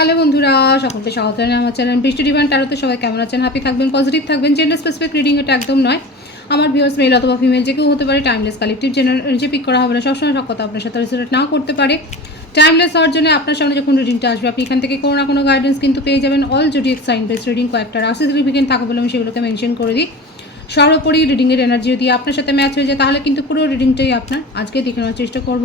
Hello বন্ধুরা, সকলকে স্বাগত জানাই আমার চ্যানেল বৃষ্টি ডিভাইন ট্যারোতে। সবাই কেমন আছেন? হ্যাপি থাকবেন, পজিটিভ থাকবেন। জেন্ডার স্পেসিফিক রিডিং এটা একদম নয়। আমার ভিউয়ার্স মেল অথবা ফিমেল যে কেউ হতে পারে। টাইমলেস কালেকটিভ জেনারেল যে পিক করা হবে না, সবসময় সব কথা আপনার সাথে রেসোনেট নাও করতে পারে। টাইমলেস হওয়ার জন্য আপনার সামনে যখন রিডিংটা আসবে, আপনি এখান থেকে কোনো না কোনো গাইডেন্স কিন্তু পেয়ে যাবেন। All zodiac sign base reading কয়েকটা রাশি সিগনিফিকেন্ট থাকে বলে আমি সেগুলোকে মেনশন করে দিই। সর্বোপরি রিডিংয়ের এনার্জি যদি আপনার সাথে ম্যাচ হয়ে যায়, তাহলে কিন্তু পুরো রিডিংটাই আপনার। আজকে দেখে নেওয়ার চেষ্টা করব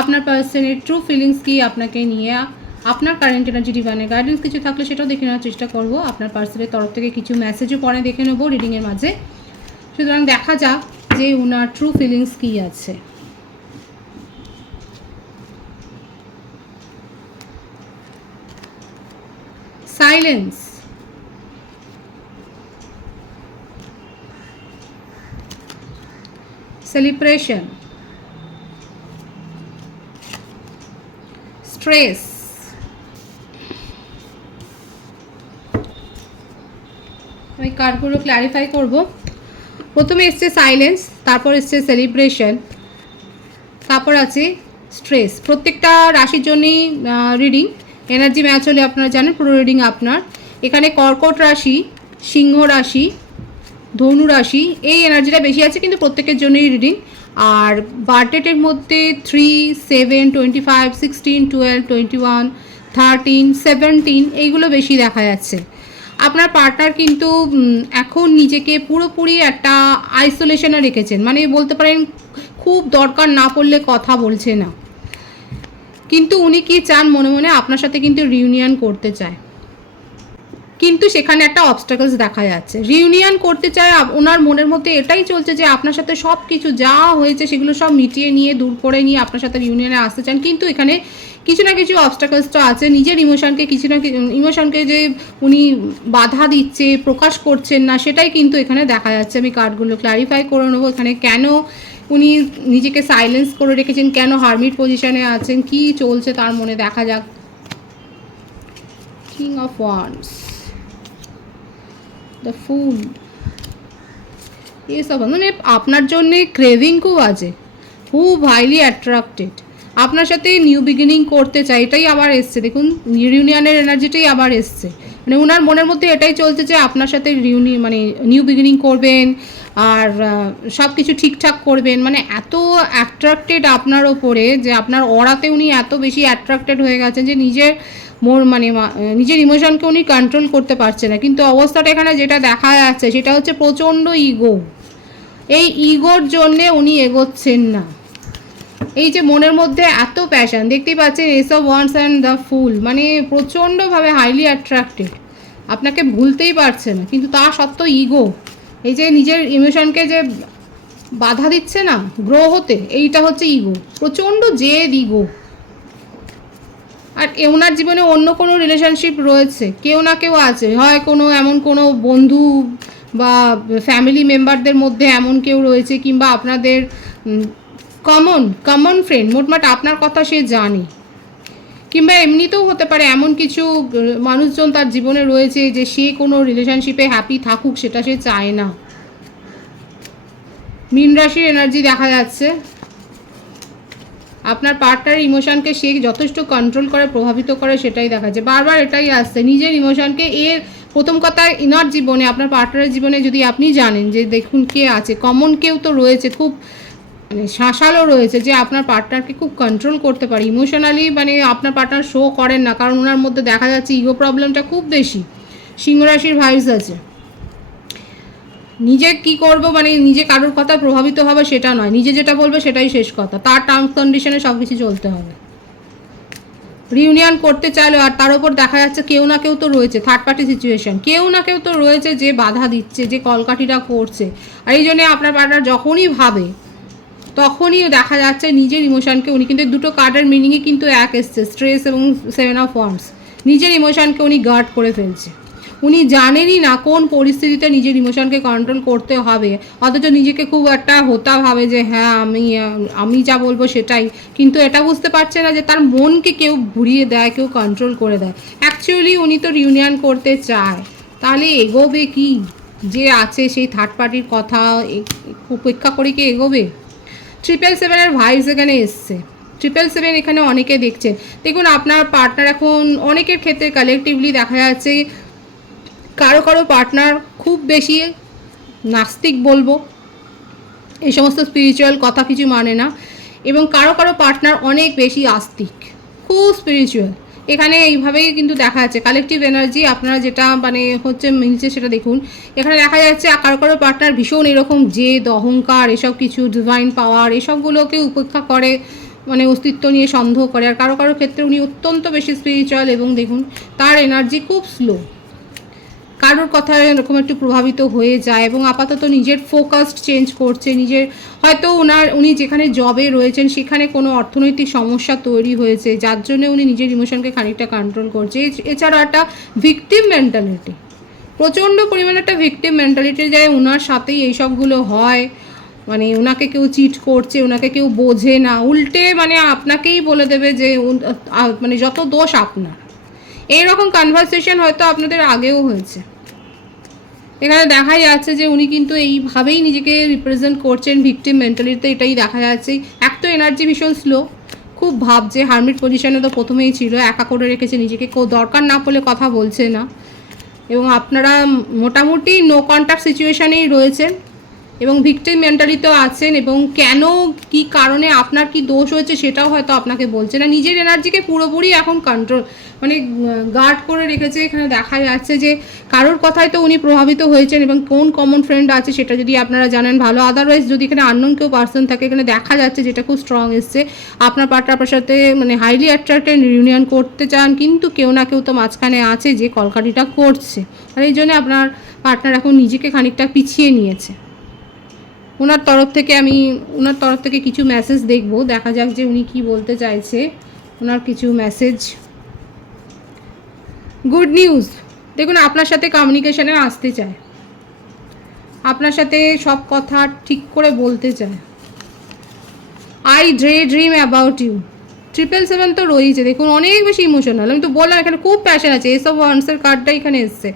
আপনার পার্সনের ট্রু ফিলিংস কি আপনাকে নিয়ে, আপনার কারেন্ট এনার্জি ডিভাইনের গাইডেন্স কিছু থাকলে সেটাও দেখে নেওয়ার চেষ্টা করব। আপনার পার্সনের তরফ থেকে কিছু মেসেজও পরে দেখে নেবো রিডিংয়ের মাঝে। সুতরাং দেখা যাক যে ওনার ট্রু ফিলিংস কী আছে। সাইলেন্স, সেলিব্রেশন, স্ট্রেস, আমি কার্ডগুলো ক্ল্যারিফাই করব। প্রথমে এসছে সাইলেন্স, তারপর এসছে সেলিব্রেশন, তারপর আছে স্ট্রেস। প্রত্যেকটা রাশির জন্যই রিডিং এনার্জি ম্যাচ হলে আপনারা জানেন পুরো রিডিং আপনার। এখানে কর্কট রাশি, সিংহ রাশি, ধনু রাশি এই এনার্জিটা বেশি আছে, কিন্তু প্রত্যেকের জন্যই রিডিং। আর বার্থডেটের মধ্যে 3, 7, 25, 16, 12, 21, 13, 17 এইগুলো বেশি দেখা যাচ্ছে। আপনার পার্টনার কিন্তু এখন নিজেকে পুরোপুরি একটা আইসোলেশনে রেখেছেন, মানে বলতে পারেন খুব দরকার না পড়লে কথা বলছে না। কিন্তু উনি কি চান মনে মনে আপনার সাথে কিন্তু রিউনিয়ন করতে চায়, কিন্তু সেখানে একটা অবস্টাকলস দেখা যাচ্ছে। রিউনিয়ন করতে চায়, ওনার মনের মধ্যে এটাই চলছে যে আপনার সাথে সব কিছু যা হয়েছে সেগুলো সব মিটিয়ে নিয়ে দূর করে নিয়ে আপনার সাথে রিউনিয়নে আসতে চান, কিন্তু এখানে কিছু না কিছু অবস্টাকলস তো আছে। নিজের ইমোশনকে ইমোশনকে যে উনি বাধা দিচ্ছে, প্রকাশ করছেন না, সেটাই কিন্তু এখানে দেখা যাচ্ছে। আমি কার্ডগুলো ক্লারিফাই করে নেবো এখানে কেন উনি নিজেকে সাইলেন্স করে রেখেছেন, কেন হারমিট পজিশনে আছেন, কি চলছে তার মনে। দেখা যাক। কিং অফ ওয়ান্ডস, দ্য ফুল, এইসব মানে আপনার জন্যে ক্রেভিং খুব আছে, খুব হাইলি অ্যাট্রাক্টেড, আপনার সাথে নিউ বিগিনিং করতে চাই। এটাই আবার এসছে, দেখুন রিউনিয়নের এনার্জিটাই আবার এসছে। মানে ওনার মনের মধ্যে এটাই চলছে যে আপনার সাথে মানে নিউ বিগিনিং করবেন আর সব কিছু ঠিকঠাক করবেন। মানে এত অ্যাট্রাক্টেড আপনার ওপরে যে আপনার অরাতে উনি এত বেশি অ্যাট্রাক্টেড হয়ে গেছেন যে নিজের ইমোশনকে উনি কন্ট্রোল করতে পারছে না। কিন্তু অবস্থাটা এখানে যেটা দেখা যাচ্ছে সেটা হচ্ছে প্রচণ্ড ইগো। এই ইগোর জন্যে উনি এগোচ্ছেন না। এই যে মনের মধ্যে এত প্যাশন দেখতেই পাচ্ছেন, ace of wands and the fool, মানে প্রচণ্ডভাবে হাইলি অ্যাট্রাক্টেড, আপনাকে ভুলতেই পারছে না, কিন্তু তা সত্ত্বেও ইগো, এই যে নিজের ইমোশনকে যে বাধা দিচ্ছে না গ্রো হতে, এইটা হচ্ছে ইগো, প্রচণ্ড জেদ ইগো। আর ওনার জীবনে অন্য কোনো রিলেশনশিপ রয়েছে, কেউ না কেউ আছে, হয় কোনো এমন কোনো বন্ধু বা ফ্যামিলি মেম্বারদের মধ্যে এমন কেউ রয়েছে, কিংবা আপনাদের কমন ফ্রেন্ড, মোটমাট আপনার কথা সে জানে, কিংবা এমনিতেও হতে পারে এমন কিছু মানুষজন তার জীবনে রয়েছে যে সে কোনো রিলেশনশিপে হ্যাপি থাকুক সেটা সে চায় না। মীন রাশির এনার্জি দেখা যাচ্ছে। আপনার পার্টনার ইমোশনকে সে যথেষ্ট কন্ট্রোল করে, প্রভাবিত করে, সেটাই দেখা যাচ্ছে। বারবার এটাই আসছে নিজের ইমোশনকে। এর প্রথম কথা, ইনার জীবনে আপনার পার্টনারের জীবনে যদি আপনি জানেন যে দেখুন কে আছে, কমন কেউ তো রয়েছে, খুব মানে শাসালো রয়েছে, যে আপনার পার্টনারকে খুব কন্ট্রোল করতে পারে ইমোশনালি। মানে আপনার পার্টনার শো করেন না, কারণ ওনার মধ্যে দেখা যাচ্ছে ইগো প্রবলেমটা খুব বেশি। সিংহ রাশির ভাইবস আছে। নিজে কি করব, মানে নিজে কারোর কথা প্রভাবিত হবে সেটা নয়, নিজে যেটা বলবে সেটাই শেষ কথা, তার টার্মস কন্ডিশনে সব কিছু চলতে হবে। রিউনিয়ন করতে চাইলো, আর তার উপর দেখা যাচ্ছে কেউ না কেউ তো রয়েছে, থার্ড পার্টি সিচুয়েশন, কেউ না কেউ তো রয়েছে যে বাধা দিচ্ছে, যে কলকাঠিটা করছে। আর এই জন্যে আপনার পার্টনার যখনই ভাবে তখনই দেখা যাচ্ছে নিজের ইমোশনকে উনি, কিন্তু দুটো কার্ডের মিনিংয়ে কিন্তু এক এসছে, স্ট্রেস এবং 7 অফ ওয়ান্ডস। নিজের ইমোশনকে উনি গার্ড করে ফেলছে। উনি জানেনই না কোন পরিস্থিতিতে নিজের ইমোশনকে কন্ট্রোল করতে হবে, অথচ নিজেকে খুব একটা হোতা ভাবে যে হ্যাঁ আমি যা বলবো সেটাই, কিন্তু এটা বুঝতে পারছে না যে তার মনকে কেউ ঘুরিয়ে দেয়, কেউ কন্ট্রোল করে দেয়। অ্যাকচুয়ালি উনি তো রিউনিয়ন করতে চায়, তাহলে এগোবে কি? যে আছে সেই থার্ড পার্টির কথা উপেক্ষা করে কি এগোবে? 777 ভাইস এখানে এসছে। 777 এখানে অনেকে দেখছেন। দেখুন আপনার পার্টনার এখন অনেকের ক্ষেত্রে কালেকটিভলি দেখা যাচ্ছে কারো কারো পার্টনার খুব বেশি নাস্তিক বলবো, এই সমস্ত স্পিরিচুয়াল কথা কিছু মানে না, এবং কারো কারো পার্টনার অনেক বেশি আস্তিক, খুব স্পিরিচুয়াল। এখানে এইভাবেই কিন্তু দেখা যাচ্ছে কালেকটিভ এনার্জি আপনারা যেটা মানে হচ্ছে মিলছে সেটা দেখুন। এখানে দেখা যাচ্ছে কারো কারো পার্টনার ভীষণ এরকম জেদ, অহংকার, এসব কিছু ডিভাইন পাওয়ার এসবগুলোকে উপেক্ষা করে, মানে অস্তিত্ব নিয়ে সন্দেহ করে। আর কারো কারো ক্ষেত্রে উনি অত্যন্ত বেশি স্পিরিচুয়াল এবং দেখুন তার এনার্জি খুব স্লো, কারোর কথায় এরকম একটু প্রভাবিত হয়ে যায় এবং আপাতত নিজের ফোকাসড চেঞ্জ করছে। নিজের হয়তো উনি যেখানে জবে রয়েছেন সেখানে কোনো অর্থনৈতিক সমস্যা তৈরি হয়েছে, যার জন্য উনি নিজের ইমোশনকে খানিকটা কন্ট্রোল করছে। এছাড়া একটা ভিকটিম মেন্টালিটি, প্রচণ্ড পরিমাণে একটা ভিকটিম মেন্টালিটি যায় ওনার সাথেই এইসবগুলো হয়। মানে ওনাকে কেউ চিট করছে, ওনাকে কেউ বোঝে না, উল্টে মানে আপনাকেই বলে দেবে যে মানে যত দোষ আপনার। এইরকম কনভারসেশন হয়তো আপনাদের আগেও হয়েছে। এখানে দেখা যাচ্ছে যে উনি কিন্তু এইভাবেই নিজেকে রিপ্রেজেন্ট করছেন ভিকটিম মেন্টালিটিতে, এটাই দেখা যাচ্ছে। এক তো এনার্জি ভীষণ স্লো, খুব ভাবছে, হারমিট পজিশনে তো প্রথমেই ছিল, একা করে রেখেছে নিজেকে, কেউ দরকার না পড়লে কথা বলছে না, এবং আপনারা মোটামুটি নো কন্ট্যাক্ট সিচুয়েশানেই রয়েছেন এবং ভিকটিম মেন্টালিতেও আছেন, এবং কেন কি কারণে আপনার কি দোষ হয়েছে সেটাও হয়তো আপনাকে বলছে না। নিজের এনার্জিকে পুরোপুরি এখন কন্ট্রোল মানে গার্ড করে রেখেছে। এখানে দেখা যাচ্ছে যে কারোর কথায় তো উনি প্রভাবিত হয়েছেন, এবং কোন কমন ফ্রেন্ড আছে সেটা যদি আপনারা জানেন ভালো। আদারওয়াইজ যদি এখানে আননোন কেউ পার্সন থাকে, এখানে দেখা যাচ্ছে যেটা খুব স্ট্রং এসছে, আপনার পার্টনার আপনার সাথে মানে হাইলি অ্যাট্রাক্টেড, রিউনিয়ন করতে চান, কিন্তু কেউ না কেউ তো মাঝখানে আছে যে কলকাঠিটা করছে, আর এই জন্য আপনার পার্টনার এখন নিজেকে খানিকটা পিছিয়ে নিয়েছে। ওনার তরফ থেকে কিছু মেসেজ দেখব, দেখা যাক যে উনি কি বলতে চাইছে। ওনার কিছু মেসেজ, গুড নিউজ। দেখুন আপনার সাথে কমিউনিকেশনে আসতে চায়, আপনার সাথে সব কথা ঠিক করে বলতে চায়। I dream about you. 777 তো রয়েছে, দেখুন অনেক বেশি ইমোশনাল। আমি তো বললাম এখানে খুব প্যাশন আছে, এসব ওয়ান্সের কার্ডটা এখানে এসছে।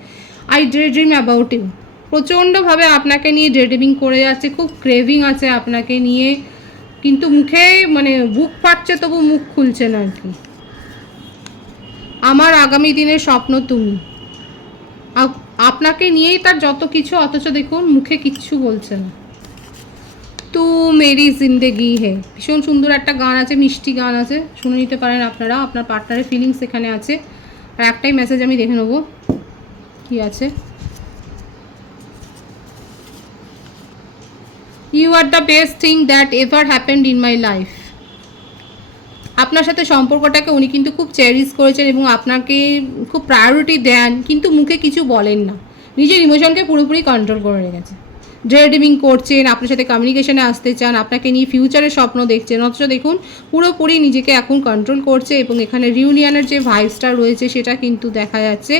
আই ড্রিম অ্যাবাউট ইউ, প্রচণ্ডভাবে আপনাকে নিয়ে ড্রিমিং করে যাচ্ছে, খুব ক্রেভিং আছে আপনাকে নিয়ে, কিন্তু মুখে মানে বুক ফাটছে তবু মুখ খুলছে না আর কি। আমার আগামী দিনের স্বপ্ন তুমি, আপনাকে নিয়েই তার যত কিছু, অথচ দেখুন মুখে কিচ্ছু বলছে না। তু মেরি জিন্দেগি হে, ভীষণ সুন্দর একটা গান আছে, মিষ্টি গান আছে, শুনে নিতে পারেন আপনারা। আপনার পার্টনারের ফিলিংস এখানে আছে। আর একটাই মেসেজ আমি দেখে নেবো কি আছে। You are the best thing that ever happened in my life. আপনার সাথে সম্পর্কটাকে উনি কিন্তু খুব চেরিশ করেছেন এবং আপনাকে খুব প্রায়োরিটি দেন, কিন্তু মুখে কিছু বলেন না, নিজের ইমোশনকে পুরোপুরি কন্ট্রোল করে রেখেছে। ড্রিমিং করছেন, আপনার সাথে কমিউনিকেশনে আসতে চান, আপনাকে নিয়ে ফিউচারের স্বপ্ন দেখছেন, অথচ দেখুন পুরোপুরি নিজেকে এখন কন্ট্রোল করছে। এবং এখানে রিউনিয়নের যে ভাইবসটা রয়েছে সেটা কিন্তু দেখা যাচ্ছে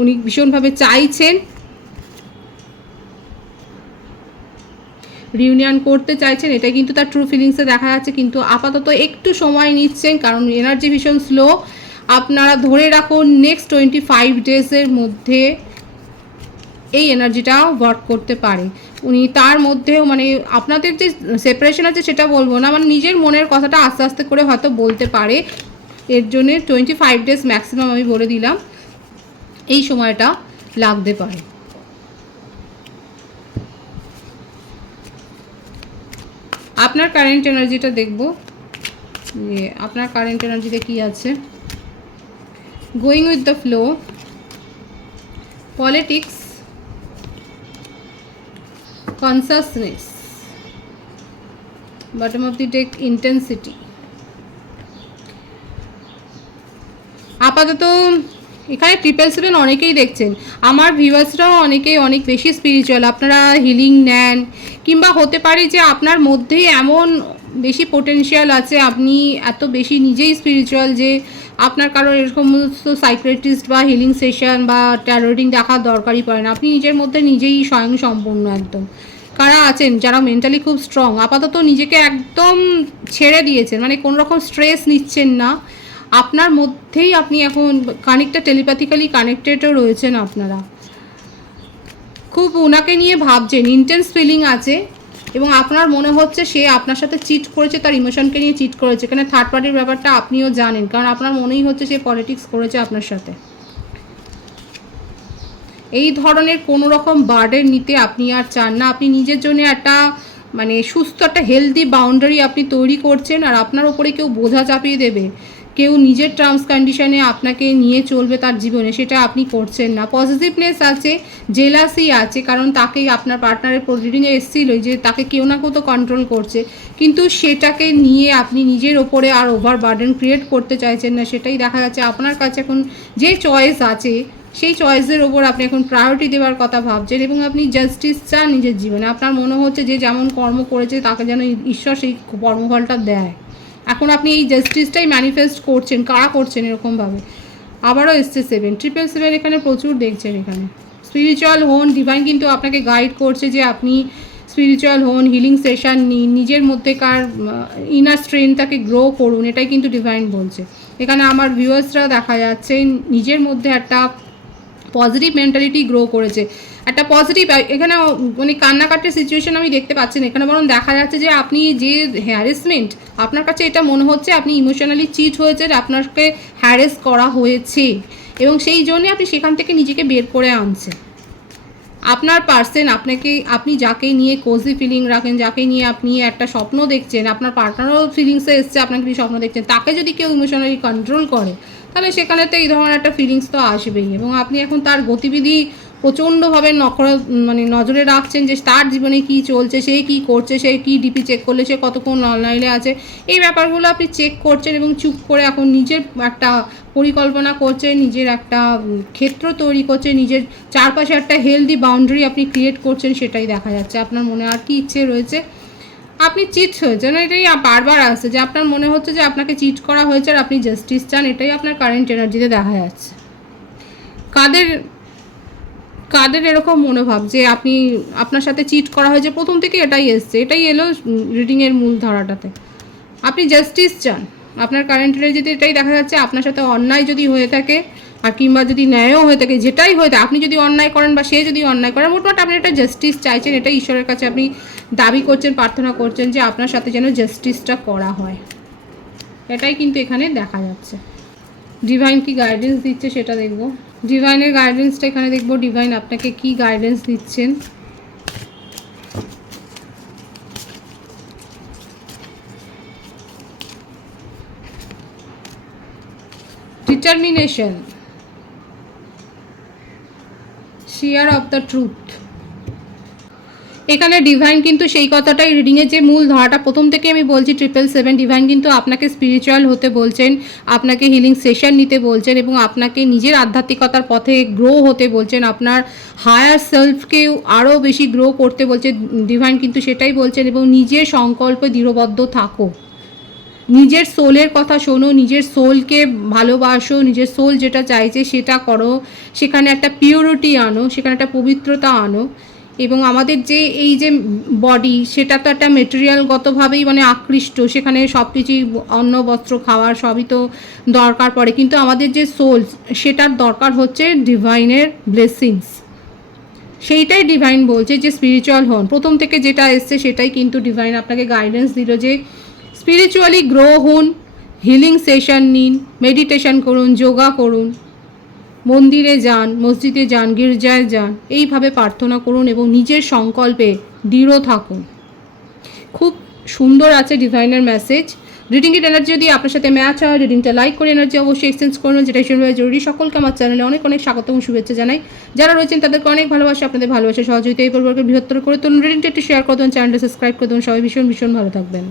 উনি ভীষণভাবে চাইছেন, রিউনিয়ন করতে চাইছেন, এটা কিন্তু তার ট্রু ফিলিংসে দেখা যাচ্ছে। কিন্তু আপাতত একটু সময় নিচ্ছেন, কারণ এনার্জি ভীষণ স্লো। আপনারা ধরে রাখুন নেক্সট 25 ডেজের মধ্যে এই এনার্জিটা ওয়ার্ক করতে পারে উনি। তার মধ্যেও মানে আপনাদের যে সেপারেশন আছে সেটা বলবো না, মানে নিজের মনের কথাটা আস্তে আস্তে করে হয়তো বলতে পারে। এর জন্যে 25 ডেজ ম্যাক্সিমাম আমি বলে দিলাম, এই সময়টা লাগতে পারে। আপনার কারেন্ট এনার্জিটা দেখব যে আপনার কারেন্ট এনার্জিতে কি আছে। Going with the flow, politics, consciousness, bottom of the day, intensity. আপাতত এখানে 777 অনেকেই দেখছেন, আমার ভিউয়ার্সরাও অনেকেই অনেক বেশি স্পিরিচুয়াল, আপনারা হিলিং নেন, কিংবা হতে পারে যে আপনার মধ্যেই এমন বেশি পোটেনশিয়াল আছে, আপনি এত বেশি নিজেই স্পিরিচুয়াল যে আপনার কারোর এরকম সাইকিয়াট্রিস্ট বা হিলিং সেশন বা ট্যারো রিডিং দেখার দরকারই পড়ে না, আপনি নিজের মধ্যে নিজেই স্বয়ং সম্পূর্ণ একদম। কারা আছেন যারা মেন্টালি খুব স্ট্রং, আপাতত নিজেকে একদম ছেড়ে দিয়েছেন, মানে কোনো রকম স্ট্রেস নিচ্ছেন না, আপনার মধ্যেই আপনি এখন খানিকটা টেলিপ্যাথিক্যালি কানেক্টেডও রয়েছেন। আপনারা খুব ওনাকে নিয়ে ভাবছেন, ইন্টেন্স ফিলিং আছে এবং আপনার মনে হচ্ছে সে আপনার সাথে চিট করেছে, তার ইমোশনকে নিয়ে চিট করেছে। এখানে থার্ড পার্টির ব্যাপারটা আপনিও জানেন, কারণ আপনার মনেই হচ্ছে সে পলিটিক্স করেছে আপনার সাথে। এই ধরনের কোনো রকম বার্ডেন নিতে আপনি আর চান না। আপনি নিজের জন্য একটা মানে সুস্থ একটা হেলদি বাউন্ডারি আপনি তৈরি করছেন, আর আপনার ওপরে কেউ বোঝা চাপিয়ে দেবে, কেউ নিজের টার্মস কন্ডিশনে আপনাকে নিয়ে চলবে তার জীবনে, সেটা আপনি করছেন না। পজিটিভনেস আছে, জেলাসি আছে, কারণ তাকে আপনার পার্টনারের রিডিংয়ে এসেছিলই যে তাকে কেউ না কেউ তো কন্ট্রোল করছে, কিন্তু সেটাকে নিয়ে আপনি নিজের ওপরে আর ওভার বার্ডেন ক্রিয়েট করতে চাইছেন না। সেটাই দেখা যাচ্ছে আপনার কাছে এখন যে চয়েস আছে সেই চয়েসের ওপর আপনি এখন প্রায়োরিটি দেওয়ার কথা ভাবছেন, এবং আপনি জাস্টিস চান নিজের জীবনে। আপনার মনে হচ্ছে যে যেমন কর্ম করেছে তাকে যেন ঈশ্বর সেই কর্মফলটা দেয়। এখন আপনি এই জাস্টিসটাই ম্যানিফেস্ট করছেন। কারা করছেন এরকমভাবে? আবারও এসছে 7, 777 এখানে প্রচুর দেখছেন। এখানে স্পিরিচুয়াল হন, ডিভাইন কিন্তু আপনাকে গাইড করছে যে আপনি স্পিরিচুয়াল হন, হিলিং সেশন নিন, নিজের মধ্যেকার ইনার স্ট্রেংথটাকে গ্রো করুন, এটাই কিন্তু ডিভাইন বলছে। এখানে আমার ভিউয়ার্সরা দেখা যাচ্ছে নিজের মধ্যে একটা পজিটিভ মেন্টালিটি গ্রো করেছে, একটা পজিটিভ। এখানে মানে কান্নাকাটির সিচুয়েশন আমি দেখতে পাচ্ছি না এখানে, বরং দেখা যাচ্ছে যে আপনি যে হ্যারাসমেন্ট, আপনার কাছে এটা মনে হচ্ছে আপনি ইমোশনালি চিট হয়েছেন, আপনাকে হ্যারেস করা হয়েছে, এবং সেই জন্যে আপনি সেখান থেকে নিজেকে বের করে আনছেন। আপনার পার্সন আপনাকে, আপনি যাকে নিয়ে কোজি ফিলিং রাখেন, যাকে নিয়ে আপনি একটা স্বপ্ন দেখছেন, আপনার পার্টনারও ফিলিংসে এসছে, আপনাকে নিয়ে স্বপ্ন দেখছেন, তাকে যদি কেউ ইমোশনালি কন্ট্রোল করে তাহলে সেখানে তো এই ধরনের একটা ফিলিংস তো আসবেই। এবং আপনি এখন তার গতিবিধি প্রচণ্ডভাবে নজরে রাখছেন যে তার জীবনে কী চলছে, সে কী করছে, সে কী ডিপি চেক করলে, সে কতক্ষণ অনলাইনে আছে, এই ব্যাপারগুলো আপনি চেক করছেন এবং চুপ করে এখন নিজের একটা পরিকল্পনা করছেন, নিজের একটা ক্ষেত্র তৈরি করছেন, নিজের চারপাশে একটা হেলদি বাউন্ডারি আপনি ক্রিয়েট করছেন, সেটাই দেখা যাচ্ছে। আপনার মনে আর কি ইচ্ছে রয়েছে? আপনি চিট হয়েছেন, এটাই বারবার আসছে যে আপনার মনে হচ্ছে যে আপনাকে চিট করা হয়েছে আর আপনি জাস্টিস চান, এটাই আপনার কারেন্ট এনার্জিতে দেখা যাচ্ছে। কাদের এরকম মনোভাব যে আপনি, আপনার সাথে চিট করা হয়েছে, প্রথম থেকে এটাই এসছে, এটাই এলো রিডিংয়ের মূল ধারাটাতে। আপনি জাস্টিস চান, আপনার কারেন্ট এনার্জিতে এটাই দেখা যাচ্ছে। আপনার সাথে অন্যায় যদি হয়ে থাকে, আর কিংবা যদি ন্যায়ও হয়ে থাকে, যেটাই হয়ে থাকে, আপনি যদি অন্যায় করেন বা সে যদি অন্যায় করেন, মোটমাট আপনি একটা জাস্টিস চাইছেন, এটাই ঈশ্বরের কাছে আপনি দাবি করছেন, প্রার্থনা করছেন যে আপনার সাথে যেন জাস্টিসটা করা হয়, এটাই কিন্তু এখানে দেখা যাচ্ছে। ডিভাইন কি গাইডেন্স দিচ্ছে সেটা দেখব। ডিভাইনের গাইডেন্সটা এখানে দেখব, ডিভাইন আপনাকে কি গাইডেন্স দিচ্ছেন। Determination, share of the truth. এখানে ডিভাইন কিন্তু সেই কথাটাই, রিডিংয়ের যে মূল ধারাটা প্রথম থেকে আমি বলছি 777, ডিভাইন কিন্তু আপনাকে স্পিরিচুয়াল হতে বলছেন, আপনাকে হিলিং সেশন নিতে বলছেন, এবং আপনাকে নিজের আধ্যাত্মিকতার পথে গ্রো হতে বলছেন, আপনার হায়ার সেলফকেও আরও বেশি গ্রো করতে বলছে ডিভাইন কিন্তু সেটাই বলছেন। এবং নিজের সংকল্পে দৃঢ়বদ্ধ থাকো, নিজের সোলের কথা শোনো, নিজের সোলকে ভালোবাসো, নিজের সোল যেটা চাইছে সেটা করো, সেখানে একটা পিউরিটি আনো, সেখানে একটা পবিত্রতা আনো। এবং আমাদের যে এই যে বডি, সেটা তো একটা মেটেরিয়ালগতভাবেই আকৃষ্ট, সেখানে সব কিছুই অন্ন বস্ত্র খাওয়ার সবই তো দরকার পড়ে, কিন্তু আমাদের যে সোল, সেটার দরকার হচ্ছে ডিভাইনের ব্লেসিংস। সেইটাই ডিভাইন বলছে যে স্পিরিচুয়াল হন, প্রথম থেকে যেটা এসছে সেটাই কিন্তু ডিভাইন আপনাকে গাইডেন্স দিল যে স্পিরিচুয়ালি গ্রো হন, হিলিং সেশন নিন, মেডিটেশন করুন, যোগা করুন, মন্দিরে যান, মসজিদে যান, গির্জায় যান, এইভাবে প্রার্থনা করুন এবং নিজের সংকল্পে দৃঢ় থাকুন। খুব সুন্দর আছে ডিভাইনের মেসেজ। রিডিংয়ের এনার্জি যদি আপনার সাথে ম্যাচ হয়, রিডিংটা লাইক করে এনার্জি অবশ্যই এক্সচেঞ্জ করুন, যেটা ভীষণভাবে জরুরি। সকলকে আমার চ্যানেলে অনেক অনেক স্বাগত এবং শুভেচ্ছা জানাই। যারা রয়েছেন তাদেরকে অনেক ভালোবাসা, আপনাদের ভালোবাসা সহযোগিতা এই পরিবারকে বৃহত্তর করে তুলুন। রিডিংটা একটু শেয়ার করে দেবেন, চ্যানেলটা সাবস্ক্রাইব করে দেবেন। সবাই ভীষণ ভীষণ ভালো থাকবেন।